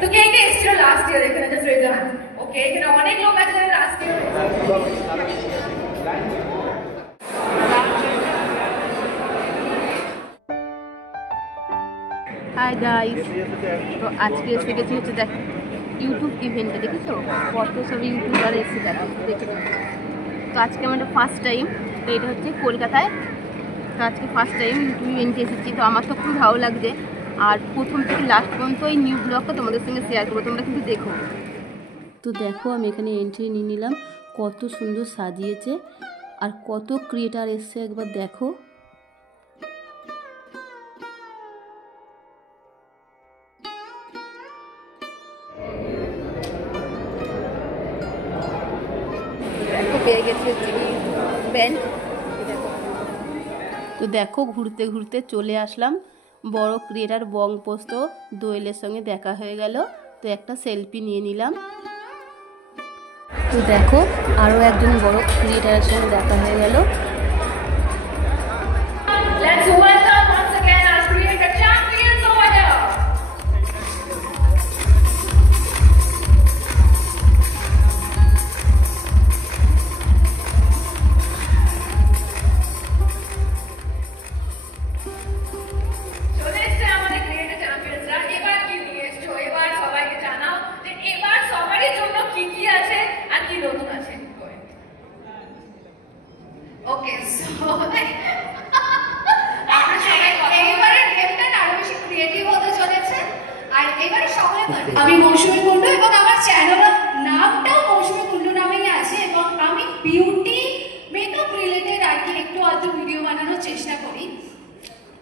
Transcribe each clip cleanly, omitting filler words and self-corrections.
তো কে কে এসেছিল last year এখানে? Just raise hand. ওকে, এখানে অনেক লোক আছে যারা লাস্ট ইয়ার। হাই গাইস, তো আজকে এসে গেছি হচ্ছে দেখ ইউটিউব ইভেন্টে, দেখেছো কত সব ইউটিউবার এসে দেখে। তো আজকে আমাদের ফার্স্ট টাইম, তো এটা হচ্ছে কলকাতায়। তো আজকে ফার্স্ট টাইম ইউটিউব ইভেন্টে এসেছি, তো আমার তো খুব ভালো লাগছে। আর প্রথম থেকে লাস্ট পর্যন্ত এই নিউ ব্লগটা তোমাদের সঙ্গে শেয়ার করবো, তোমরা কিন্তু দেখো। তো দেখো আমি এখানে এন্ট্রি নিয়ে নিলাম, কত সুন্দর সাজিয়েছে আর কত ক্রিয়েটার এসছে একবার দেখো। পেয়ে গেছে ব্যান্ড। তো দেখো ঘুরতে ঘুরতে চলে আসলাম বড় ক্রিয়েটার বংপোস্ত দোয়েলের সঙ্গে দেখা হয়ে গেল, তো একটা সেলফি নিয়ে নিলাম। তো দেখো আরও একজন বড় ক্রিয়েটারের সঙ্গে দেখা হয়ে গেল। আমি মৌসুমী কুন্ডু এবং আমার চ্যানেলের নামটাও মৌসুমী কুন্ডু নামেই আছে, এবং আমি বিউটি মেকআপ রিলেটেড আর কি একটু আধটু ভিডিও বানানোর চেষ্টা করি।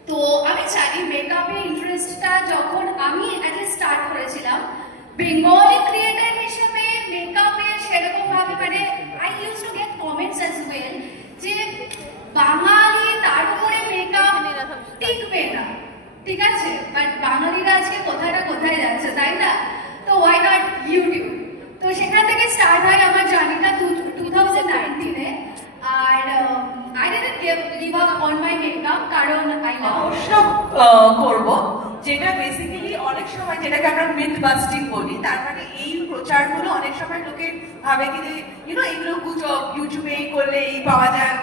তো আমি জানি মেকআপে ইন্টারেস্টটা যখন আমি আগে স্টার্ট করেছিলাম বেঙ্গলি ক্রিয়েটর হিসেবে মেকআপে সেরকম ভাবে মানে I use to get comments as well যে বাঙালি তারপরে মেকআপ টিকবে না, ঠিক আছে, বাট বাঙালিরা আজকে কোথায় যাচ্ছে, তাই না? তো ওয়াই নট ইউটিউব? তো সেখান থেকে স্টার্ট হয় আমার জার্নিটা 2019-এ। আর I didn't give up on my makeup, কারণ আই প্রশ্ন করব যেটা বেসিক্যালি অনেক সময় যেটাকে আমরা মিথ বাস্টিং বলি, তার মানে এই প্রচারগুলো অনেক সময় লোকে ভাবে কি যে এগুলো গুজব, ইউটিউবে এই করলে এই পাওয়া যায়,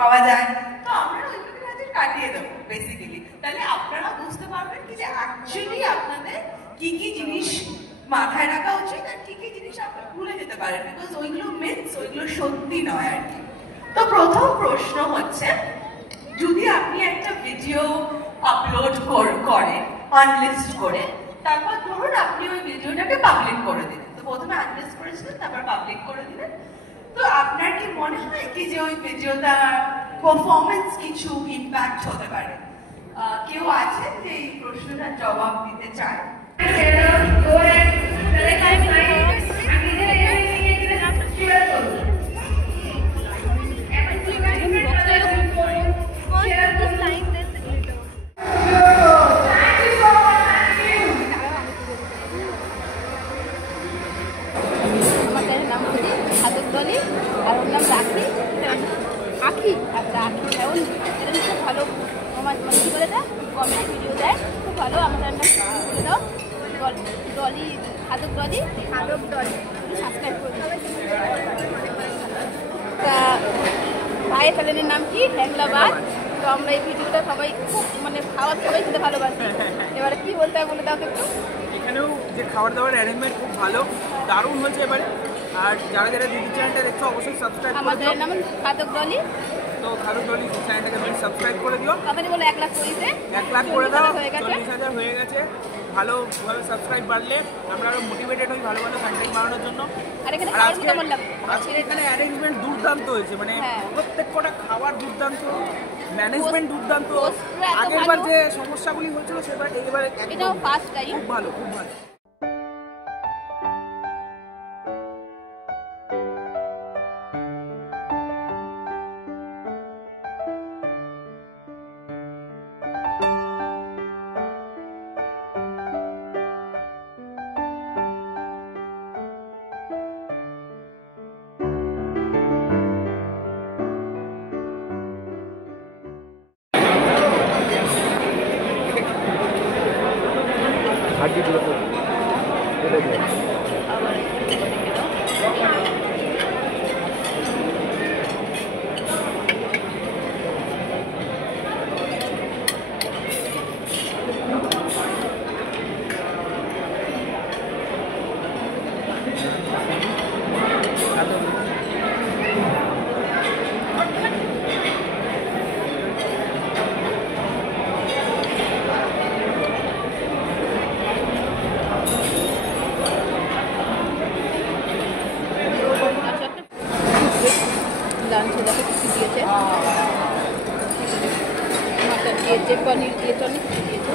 পাওয়া যায়, তো আমরা ওইগুলোকে কাটিয়ে দেবো বেসিক্যালি। তাহলে আপনারা বুঝতে পারবেন কি যে অ্যাকচুয়ালি আপনাদের কি কি জিনিস মাথায় রাখা উচিত আর কি কি জিনিস আপনি ভুলে যেতে পারেন, বিকজ ওইগুলো মিথস, ওইগুলো সত্যি নয় আর কি। তো প্রথম প্রশ্ন হচ্ছে, যদি আপনি একটা ভিডিও আপলোড করেন আনলিস্ট করে, তারপর ধরুন আপনি ওই ভিডিওটাকে পাবলিক করে দিলেন, তো প্রথমে আনলিস্ট করেছিলেন তারপর পাবলিক করে দিলেন, তো আপনার কি মনে হয় কি যে ওই ভিডিওটা পারফরমেন্স কিছু ইম্প্যাক্ট হতে পারে? কেউ আছে যে এই প্রশ্নটার জবাব দিতে চায়? আর ওর নাম রাখি, আখি। আচ্ছা আখি, এমন এরকম খুব ভালো মানে কী বলে দেয়, কমেডি ভিডিও দেয়, খুব ভালো। আমার চ্যানেলটা বলে দাও, ডলি খাদক ডলি সাবস্ক্রাইব করে দাও। তা ভাইয়ের চ্যানেলের নাম কি? হ্যাংলাবাদ। তো আমরা এই ভিডিওটা সবাই খুব মানে খাওয়ার সবাই খেতে ভালোবাসি। এবারে কি বলতে হয় বলে দাও একটু। এখানেও যে খাবার দাবার অ্যারেঞ্জমেন্ট খুব ভালো, দারুণ হয়েছে এবারে। আর যারা যারা দিদি চ্যানেলটা দেখছো অবশ্যই সাবস্ক্রাইব করে দিও। আমাদের নাম খাদক ডলি, তো খাদক ডলি চ্যানেলটাকে প্লিজ সাবস্ক্রাইব করে দিও। আপনি বলে 1 লাখ করেছে, 1 লাখ করে দাও, 40,000 হয়ে গেছে। ভালোভাবে সাবস্ক্রাইব বাড়লে আমরা আরো মোটিভেটেড হই ভালো ভালো কন্টেন্ট বানানোর জন্য। আর এখানে খাবার কেমন লাগবে? আজকে এখানে অ্যারেঞ্জমেন্ট দুর্দান্ত হয়েছে, মানে প্রত্যেক কটা খাবার দুর্দান্ত, ম্যানেজমেন্ট দুর্দান্ত। আগেরবার যে সমস্যাগুলি হয়েছিল সেবার এইবারে এটাও ফার্স্ট টাইম, খুব ভালো, খুব ভালো। আবার লাঞ্চে দেখো কিছু দিয়েছে, মাটন দিয়েছে, পনির দিয়েছে, অনেক কিছু দিয়েছে।